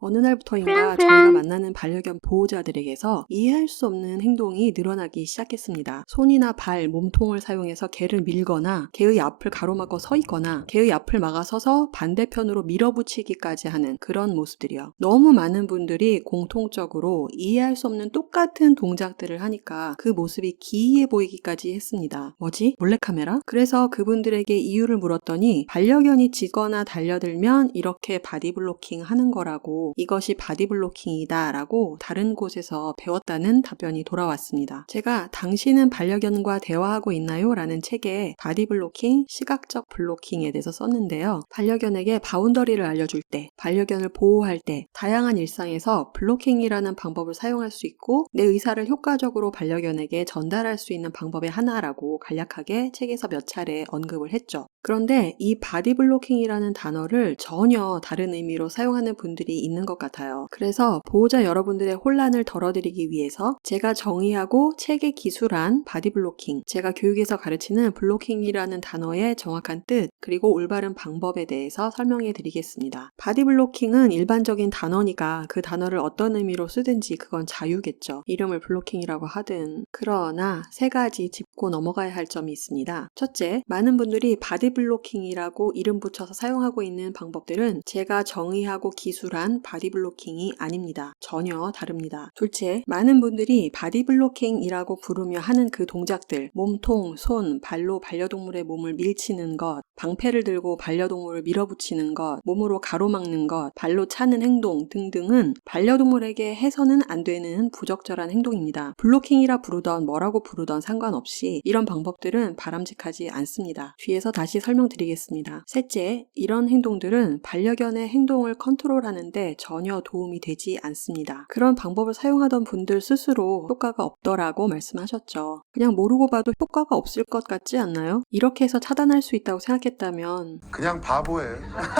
어느 날부터인가 저희가 만나는 반려견 보호자들에게서 이해할 수 없는 행동이 늘어나기 시작했습니다. 손이나 발, 몸통을 사용해서 개를 밀거나 개의 앞을 가로막아 서 있거나 개의 앞을 막아서서 반대편으로 밀어붙이기까지 하는 그런 모습들이요. 너무 많은 분들이 공통적으로 이해할 수 없는 똑같은 동작들을 하니까 그 모습이 기이해 보이기까지 했습니다. 뭐지? 몰래카메라? 그래서 그분들에게 이유를 물었더니 반려견이 짖거나 달려들면 이렇게 바디블로킹 하는 거라고, 이것이 바디블로킹이다 라고 다른 곳에서 배웠다는 답변이 돌아왔습니다. 제가 당신은 반려견과 대화하고 있나요? 라는 책에 바디블로킹, 시각적 블로킹에 대해서 썼는데요. 반려견에게 바운더리를 알려줄 때, 반려견을 보호할 때 다양한 일상에서 블로킹이라는 방법을 사용할 수 있고 내 의사를 효과적으로 반려견에게 전달할 수 있는 방법의 하나라고 간략하게 책에서 몇 차례 언급을 했죠. 그런데 이 바디블로킹이라는 단어를 전혀 다른 의미로 사용하는 분들이 있는 것 같아요. 그래서 보호자 여러분들의 혼란을 덜어드리기 위해서 제가 정의하고 책에 기술한 바디블로킹, 제가 교육에서 가르치는 블로킹이라는 단어의 정확한 뜻, 그리고 올바른 방법에 대해서 설명해 드리겠습니다. 바디블로킹은 일반적인 단어니까 그 단어를 어떤 의미로 쓰든지 그건 자유겠죠. 이름을 블로킹이라고 하든. 그러나 세 가지 짚고 넘어가야 할 점이 있습니다. 첫째, 많은 분들이 바디블로킹이라고 이름 붙여서 사용하고 있는 방법들은 제가 정의하고 기술한 바디블로킹이 아닙니다. 전혀 다릅니다. 둘째, 많은 분들이 바디블로킹이라고 부르며 하는 그 동작들, 몸통, 손, 발로 반려동물의 몸을 밀치는 것, 방패를 들고 반려동물을 밀어붙이는 것, 몸으로 가로막는 것, 발로 차는 행동 등등은 반려동물에게 해서는 안 되는 부적절한 행동입니다. 블로킹이라 부르던 뭐라고 부르던 상관없이 이런 방법들은 바람직하지 않습니다. 뒤에서 다시 설명드리겠습니다. 셋째, 이런 행동들은 반려견의 행동을 컨트롤하는데 전혀 도움이 되지 않습니다. 그런 방법을 사용하던 분들 스스로 효과가 없더라고 말씀하셨죠. 그냥 모르고 봐도 효과가 없을 것 같지 않나요? 이렇게 해서 차단할 수 있다고 생각했다면 그냥 바보해.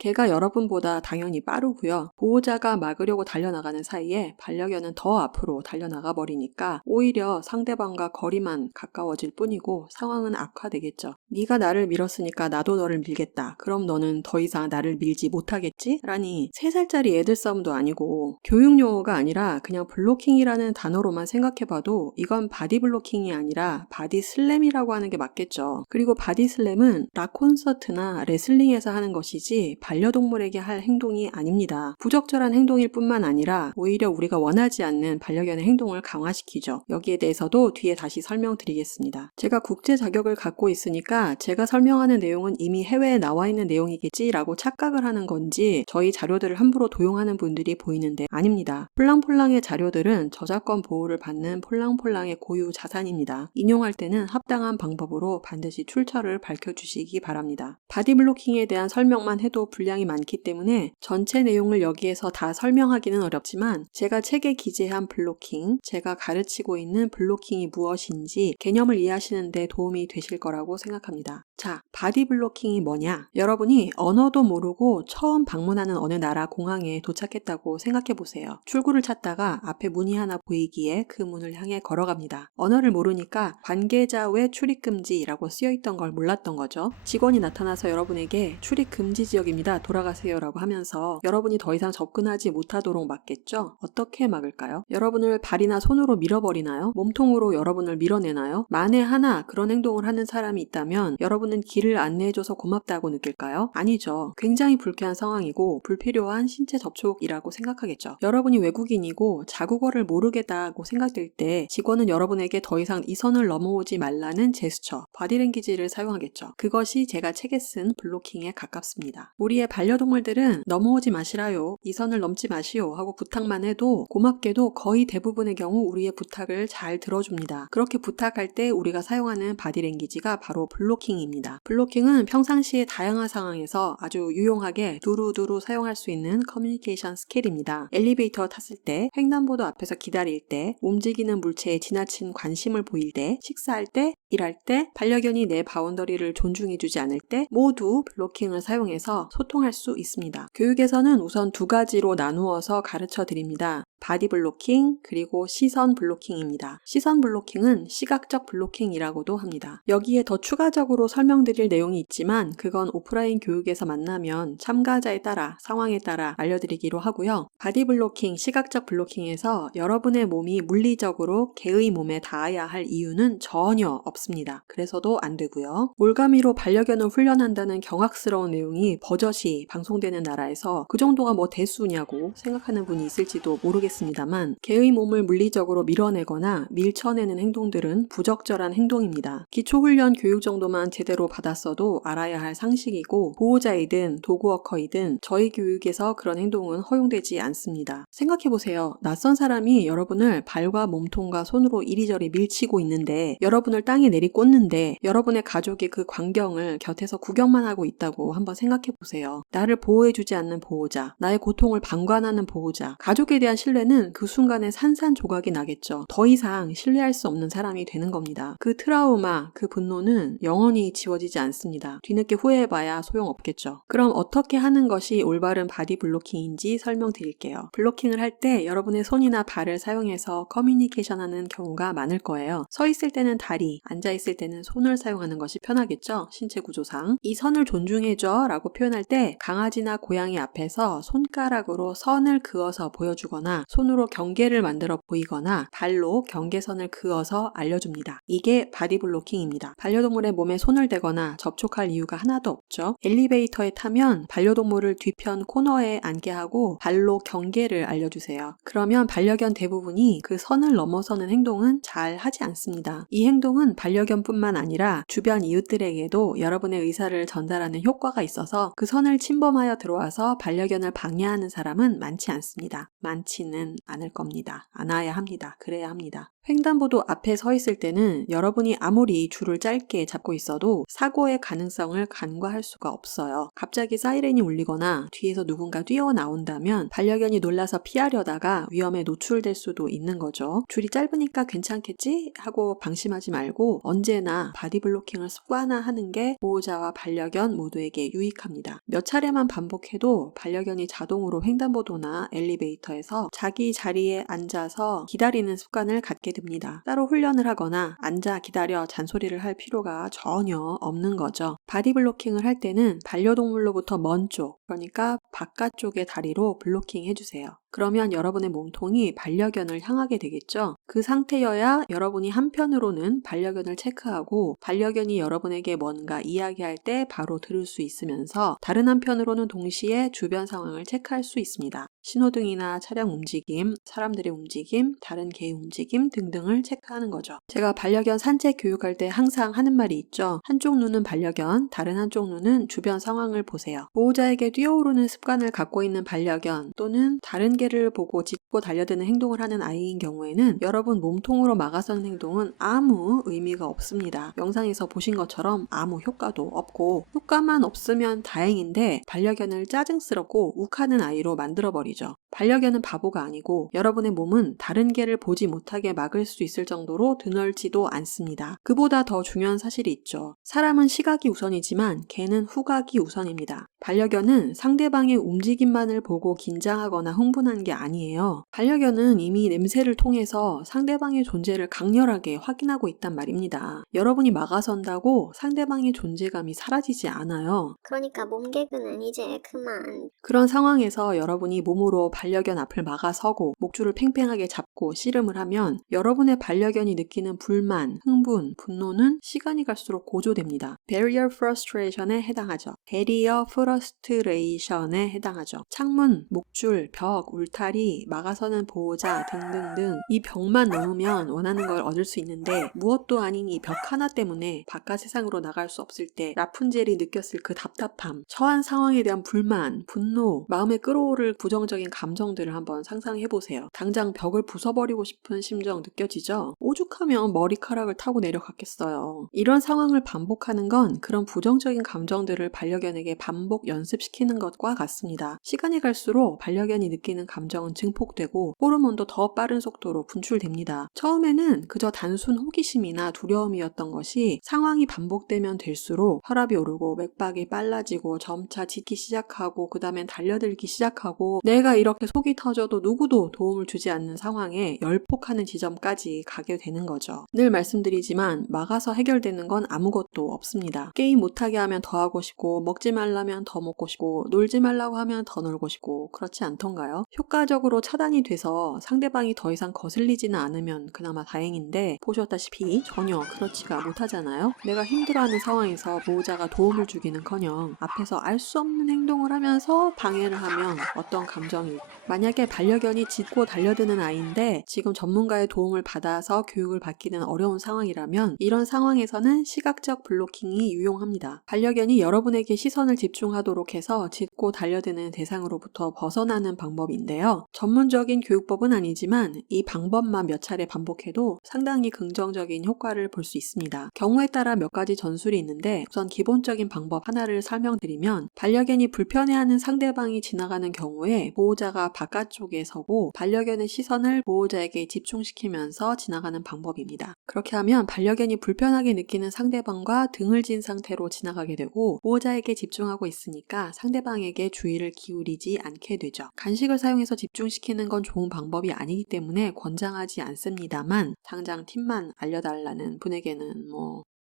개가 여러분보다 당연히 빠르고요. 보호자가 막으려고 달려나가는 사이에 반려견은 더 앞으로 달려나가 버리니까 오히려 상대방과 거리만 가까워질 뿐이고 상황은 악화되겠죠. 네가 나를 밀었으니까 나도 너를 밀겠다. 그럼 너는 더 이상 나를 밀지 못하겠지? 라니 3살짜리 애들 싸움도 아니고 교육 용어가 아니라 그냥 블로킹이라는 단어로만 생각해봐도 이건 바디블로킹이 아니라 바디슬램이라고 하는 게 맞겠죠. 그리고 바디슬램은 락 콘서트나 레슬링에서 하는 것이지 반려동물에게 할 행동이 아닙니다. 부적절한 행동일 뿐만 아니라 오히려 우리가 원하지 않는 반려견의 행동을 강화시키죠. 여기에 대해서도 뒤에 다시 설명드리겠습니다. 제가 국제 자격을 갖고 있으니까 제가 설명하는 내용은 이미 해외에 나와 있는 내용이겠지라고 착각을 하는 건지 저희 자료들을 함부로 도용하는 분들이 보이는데 아닙니다. 폴랑폴랑의 자료들은 저작권 보호를 받는 폴랑폴랑의 고유 자산입니다. 인용할 때는 합당한 방법으로 반드시 출처를 밝혀주시기 바랍니다. 바디블로킹에 대한 설명만 해도 분량이 많기 때문에 전체 내용을 여기에서 다 설명하기는 어렵지만 제가 책에 기재한 블로킹, 제가 가르치고 있는 블로킹이 무엇인지 개념을 이해하시는 데 도움이 되실 거라고 생각합니다. 자, 바디블로킹이 뭐냐? 여러분이 언어도 모르고 처음 방문하는 어느 나라 공항에 도착했다고 생각해보세요. 출구를 찾다가 앞에 문이 하나 보이기에 그 문을 향해 걸어갑니다. 언어를 모르니까 관계자 외 출입금지라고 쓰여있던 걸 몰랐던 거죠. 직원이 나타나서 여러분에게 출입금지 지역입니다. 돌아가세요 라고 하면서 여러분이 더 이상 접근하지 못하도록 막겠죠? 어떻게 막을까요? 여러분을 발이나 손으로 밀어버리나요? 몸통으로 여러분을 밀어내나요? 만에 하나 그런 행동을 하는 사람이 있다면 여러분은 길을 안내해줘서 고맙다고 느낄까요? 아니죠. 굉장히 불쾌한 상황이고 불필요한 신체 접촉이라고 생각하겠죠. 여러분이 외국인이고 자국어를 모르겠다고 생각될 때 직원은 여러분에게 더 이상 이 선을 넘어오지 말라는 제스처, 바디랭귀지를 사용하겠죠. 그것이 제가 책에 쓴 블로킹에 가깝습니다. 우리의 반려동물들은 넘어오지 마시라요, 이 선을 넘지 마시오 하고 부탁만 해도 고맙게도 거의 대부분의 경우 우리의 부탁을 잘 들어줍니다. 그렇게 부탁할 때 우리가 사용하는 바디랭귀지가 바로 블로킹입니다. 블로킹은 평상시에 다양한 상황에서 아주 유용하게 두루두루 사용할 수 있는 커뮤니케이션 스킬입니다. 엘리베이터 탔을 때, 횡단보도 앞에서 기다릴 때, 움직이는 물체에 지나친 관심을 보일 때, 식사할 때, 일할 때, 반려견이 내 바운더리를 존중해주지 않을 때 모두 블로킹을 사용해서 소통할 수 있습니다. 교육에서는 우선 2가지로 나누어서 가르쳐 드립니다. 바디 블로킹, 그리고 시선 블로킹입니다. 시선 블로킹은 시각적 블로킹이라고도 합니다. 여기에 더 추가적으로 설명드릴 내용이 있지만 그건 오프라인 교육에서 만나면 참가자에 따라 상황에 따라 알려드리기로 하고요. 바디 블로킹, 시각적 블로킹에서 여러분의 몸이 물리적으로 개의 몸에 닿아야 할 이유는 전혀 없습니다. 그래서도 안 되고요. 올가미로 반려견을 훈련한다는 경악스러운 내용이 버젓이 방송되는 나라에서 그 정도가 뭐 대수냐고 생각하는 분이 있을지도 모르겠습니다만 개의 몸을 물리적으로 밀어내거나 밀쳐내는 행동들은 부적절한 행동입니다. 기초훈련 교육 정도만 제대로 받았어도 알아야 할 상식이고 보호자이든 도그워커이든 저희 교육에서 그런 행동은 허용되지 않습니다. 생각해보세요. 낯선 사람이 여러분을 발과 몸통과 손으로 이리저리 밀치고 있는데 여러분을 땅에 내리꽂는데 여러분의 가족이 그 광경을 곁에서 구경만 하고 있다고 한번 생각해보세요. 나를 보호해주지 않는 보호자, 나의 고통을 방관하는 보호자, 가족에 대한 신뢰는 그 순간에 산산조각이 나겠죠. 더 이상 신뢰할 수 없는 사람이 되는 겁니다. 그 트라우마, 그 분노는 영원히 지워지지 않습니다. 뒤늦게 후회해봐야 소용없겠죠. 그럼 어떻게 하는 것이 올바른 바디 블로킹인지 설명드릴게요. 블로킹을 할 때 여러분의 손이나 발을 사용해서 커뮤니케이션하는 경우가 많을 거예요. 서 있을 때는 다리, 앉아 있을 때는 손을 사용하는 것이 편하겠죠. 신체 구조상. 이 선을 존중해줘 라고 표현할 때 강아지나 고양이 앞에서 손가락으로 선을 그어서 보여주거나 손으로 경계를 만들어 보이거나 발로 경계선을 그어서 알려줍니다. 이게 바디 블로킹입니다. 반려동물의 몸에 손을 대거나 접촉할 이유가 하나도 없죠. 엘리베이터에 타면 반려동물을 뒤편 코너에 앉게 하고 발로 경계를 알려주세요. 그러면 반려견 대부분이 그 선을 넘어서는 행동은 잘 하지 않습니다. 이 행동은 반려견뿐만 아니라 주변 이웃들에게도 여러분의 의사를 전달하는 효과가 있어서 그 선을 침범하여 들어와서 반려견을 방해하는 사람은 많지 않습니다. 많지는 않을 겁니다. 않아야 합니다. 그래야 합니다. 횡단보도 앞에 서 있을 때는 여러분이 아무리 줄을 짧게 잡고 있어도 사고의 가능성을 간과할 수가 없어요. 갑자기 사이렌이 울리거나 뒤에서 누군가 뛰어나온다면 반려견이 놀라서 피하려다가 위험에 노출될 수도 있는 거죠. 줄이 짧으니까 괜찮겠지? 하고 방심하지 말고 언제나 바디 블로킹을 습관화하는 게 보호자와 반려견 모두에게 유익합니다. 몇 차례만 반복해도 반려견이 자동으로 횡단보도나 엘리베이터에서 자기 자리에 앉아서 기다리는 습관을 갖게 됩니다. 따로 훈련을 하거나 앉아 기다려 잔소리를 할 필요가 전혀 없는 거죠. 바디 블로킹을 할 때는 반려동물로부터 먼 쪽, 그러니까 바깥쪽의 다리로 블로킹 해주세요. 그러면 여러분의 몸통이 반려견을 향하게 되겠죠. 그 상태여야 여러분이 한편으로는 반려견을 체크하고 반려견이 여러분에게 뭔가 이야기할 때 바로 들을 수 있으면서 다른 한편으로는 동시에 주변 상황을 체크할 수 있습니다. 신호등이나 차량 움직임, 사람들의 움직임, 다른 개의 움직임 등등을 체크하는 거죠. 제가 반려견 산책 교육할 때 항상 하는 말이 있죠. 한쪽 눈은 반려견, 다른 한쪽 눈은 주변 상황을 보세요. 보호자에게 뛰어오르는 습관을 갖고 있는 반려견 또는 다른 개를 보고 짖고 달려드는 행동을 하는 아이인 경우에는 여러분 몸통으로 막아서는 행동은 아무 의미가 없습니다. 영상에서 보신 것처럼 아무 효과도 없고 효과만 없으면 다행인데 반려견을 짜증스럽고 욱하는 아이로 만들어버리죠. 반려견은 바보가 아니고 여러분의 몸은 다른 개를 보지 못하게 막을 수 있을 정도로 드넓지도 않습니다. 그보다 더 중요한 사실이 있죠. 사람은 시각이 우선이지만 개는 후각이 우선입니다. 반려견은 상대방의 움직임만을 보고 긴장하거나 흥분한 게 아니에요. 반려견은 이미 냄새를 통해서 상대방의 존재를 강렬하게 확인하고 있단 말입니다. 여러분이 막아선다고 상대방의 존재감이 사라지지 않아요. 그러니까 몸개그는 이제 그만. 그런 상황에서 여러분이 몸으로 반려견 앞을 막아서고 목줄을 팽팽하게 잡고 씨름을 하면 여러분의 반려견이 느끼는 불만, 흥분, 분노는 시간이 갈수록 고조됩니다. Barrier frustration에 해당하죠. Barrier frustration에 해당하죠. 창문, 목줄, 벽, 울타리, 막아서는 보호자 등등등 이 벽만 넘으면 원하는 걸 얻을 수 있는데 무엇도 아닌 이 벽 하나 때문에 바깥 세상으로 나갈 수 없을 때 라푼젤이 느꼈을 그 답답함, 처한 상황에 대한 불만, 분노, 마음에 끌어오를 부정적인 감정들을 한번 상상해보세요. 당장 벽을 부숴버리고 싶은 심정 느껴지죠? 오죽하면 머리카락을 타고 내려갔겠어요. 이런 상황을 반복하는 건 그런 부정적인 감정들을 반려견에게 반복 연습시키는 느끼는 것과 같습니다. 시간이 갈수록 반려견이 느끼는 감정은 증폭되고 호르몬도 더 빠른 속도로 분출됩니다. 처음에는 그저 단순 호기심이나 두려움이었던 것이 상황이 반복되면 될수록 혈압이 오르고 맥박이 빨라지고 점차 짖기 시작하고 그 다음엔 달려들기 시작하고 내가 이렇게 속이 터져도 누구도 도움을 주지 않는 상황에 열폭하는 지점까지 가게 되는 거죠. 늘 말씀드리지만 막아서 해결되는 건 아무것도 없습니다. 게임 못하게 하면 더 하고 싶고 먹지 말라면 더 먹고 싶고 놀지 말라고 하면 더 놀고 싶고 그렇지 않던가요? 효과적으로 차단이 돼서 상대방이 더 이상 거슬리지는 않으면 그나마 다행인데 보셨다시피 전혀 그렇지가 못하잖아요. 내가 힘들어하는 상황에서 보호자가 도움을 주기는커녕 앞에서 알 수 없는 행동을 하면서 방해를 하면 어떤 감정이 만약에 반려견이 짖고 달려드는 아이인데 지금 전문가의 도움을 받아서 교육을 받기는 어려운 상황이라면 이런 상황에서는 시각적 블로킹이 유용합니다. 반려견이 여러분에게 시선을 집중하도록 해서 짖고 달려드는 대상으로부터 벗어나는 방법인데요. 전문적인 교육법은 아니지만 이 방법만 몇 차례 반복해도 상당히 긍정적인 효과를 볼 수 있습니다. 경우에 따라 몇 가지 전술이 있는데 우선 기본적인 방법 하나를 설명드리면 반려견이 불편해하는 상대방이 지나가는 경우에 보호자가 바깥쪽에 서고 반려견의 시선을 보호자에게 집중시키면서 지나가는 방법입니다. 그렇게 하면 반려견이 불편하게 느끼는 상대방과 등을 진 상태로 지나가게 되고 보호자에게 집중하고 있으니까 상대방에게 주의를 기울이지 않게 되죠. 간식을 사용해서 집중시키는 건 좋은 방법이 아니기 때문에 권장하지 않습니다만 당장 팁만 알려달라는 분에게는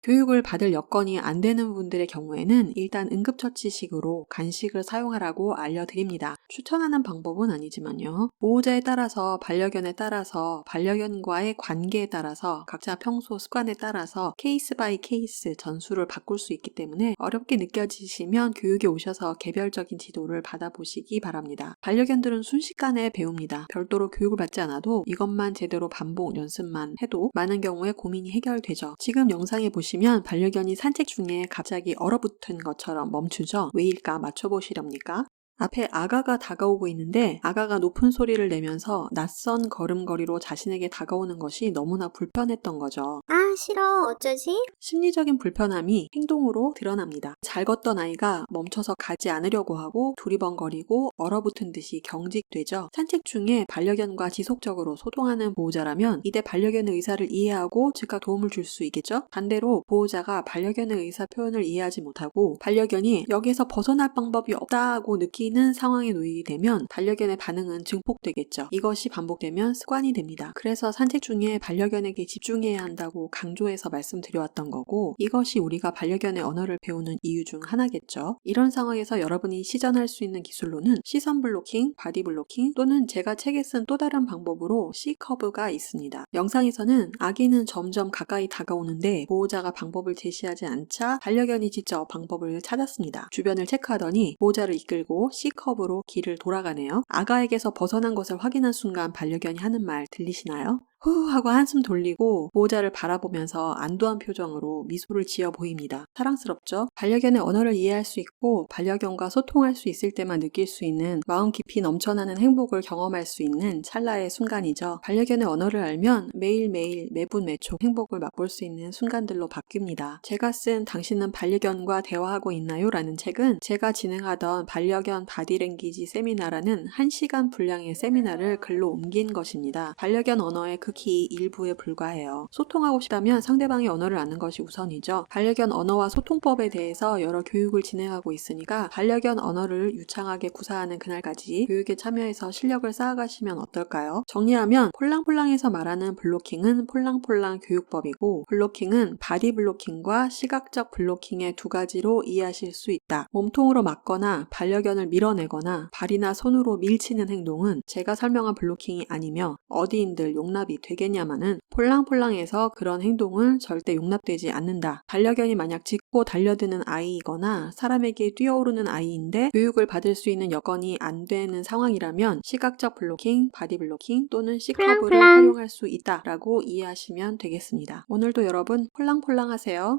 교육을 받을 여건이 안 되는 분들의 경우에는 일단 응급처치식으로 간식을 사용하라고 알려드립니다. 추천하는 방법은 아니지만요. 보호자에 따라서 반려견에 따라서 반려견과의 관계에 따라서 각자 평소 습관에 따라서 케이스 바이 케이스 전술을 바꿀 수 있기 때문에 어렵게 느껴지시면 교육에 오셔서 개별적인 지도를 받아보시기 바랍니다. 반려견들은 순식간에 배웁니다. 별도로 교육을 받지 않아도 이것만 제대로 반복 연습만 해도 많은 경우에 고민이 해결되죠. 지금 영상에 보시면 반려견이 산책 중에 갑자기 얼어붙은 것처럼 멈추죠. 왜일까 맞춰보시렵니까? 앞에 아가가 다가오고 있는데 아가가 높은 소리를 내면서 낯선 걸음걸이로 자신에게 다가오는 것이 너무나 불편했던 거죠. 아, 싫어. 어쩌지? 심리적인 불편함이 행동으로 드러납니다. 잘 걷던 아이가 멈춰서 가지 않으려고 하고 두리번거리고 얼어붙은 듯이 경직되죠. 산책 중에 반려견과 지속적으로 소통하는 보호자라면 이때 반려견의 의사를 이해하고 즉각 도움을 줄 수 있겠죠? 반대로 보호자가 반려견의 의사 표현을 이해하지 못하고 반려견이 여기서 벗어날 방법이 없다고 느끼는 상황에 놓이게 되면 반려견의 반응은 증폭되겠죠. 이것이 반복되면 습관이 됩니다. 그래서 산책 중에 반려견에게 집중해야 한다고 강조해서 말씀드려왔던 거고 이것이 우리가 반려견의 언어를 배우는 이유 중 하나겠죠. 이런 상황에서 여러분이 시전할 수 있는 기술로는 시선 블로킹, 바디 블로킹 또는 제가 책에 쓴 또 다른 방법으로 C커브가 있습니다. 영상에서는 아기는 점점 가까이 다가오는데 보호자가 방법을 제시하지 않자 반려견이 직접 방법을 찾았습니다. 주변을 체크하더니 보호자를 이끌고 C커브로 길을 돌아가네요. 아가에게서 벗어난 것을 확인한 순간 반려견이 하는 말 들리시나요? 후 하고 한숨 돌리고 보호자를 바라보면서 안도한 표정으로 미소를 지어 보입니다. 사랑스럽죠? 반려견의 언어를 이해할 수 있고 반려견과 소통할 수 있을 때만 느낄 수 있는 마음 깊이 넘쳐나는 행복을 경험할 수 있는 찰나의 순간이죠. 반려견의 언어를 알면 매일매일 매분 매초 행복을 맛볼 수 있는 순간들로 바뀝니다. 제가 쓴 당신은 반려견과 대화하고 있나요? 라는 책은 제가 진행하던 반려견 바디랭귀지 세미나라는 1시간 분량의 세미나를 글로 옮긴 것입니다. 반려견 언어의 극히 일부에 불과해요. 소통하고 싶다면 상대방의 언어를 아는 것이 우선이죠. 반려견 언어와 소통법에 대해서 여러 교육을 진행하고 있으니까 반려견 언어를 유창하게 구사하는 그날까지 교육에 참여해서 실력을 쌓아가시면 어떨까요? 정리하면 폴랑폴랑에서 말하는 블로킹은 폴랑폴랑 교육법이고 블로킹은 바디 블로킹과 시각적 블로킹의 두 가지로 이해하실 수 있다. 몸통으로 맞거나 반려견을 밀어내거나 발이나 손으로 밀치는 행동은 제가 설명한 블로킹이 아니며 어디인들 용납이 되겠냐마는 폴랑폴랑에서 그런 행동은 절대 용납되지 않는다. 반려견이 만약 짖고 달려드는 아이이거나 사람에게 뛰어오르는 아이인데 교육을 받을 수 있는 여건이 안 되는 상황이라면 시각적 블로킹, 바디 블로킹 또는 C커브를 폴랑폴랑. 활용할 수 있다라고 이해하시면 되겠습니다. 오늘도 여러분 폴랑폴랑 하세요.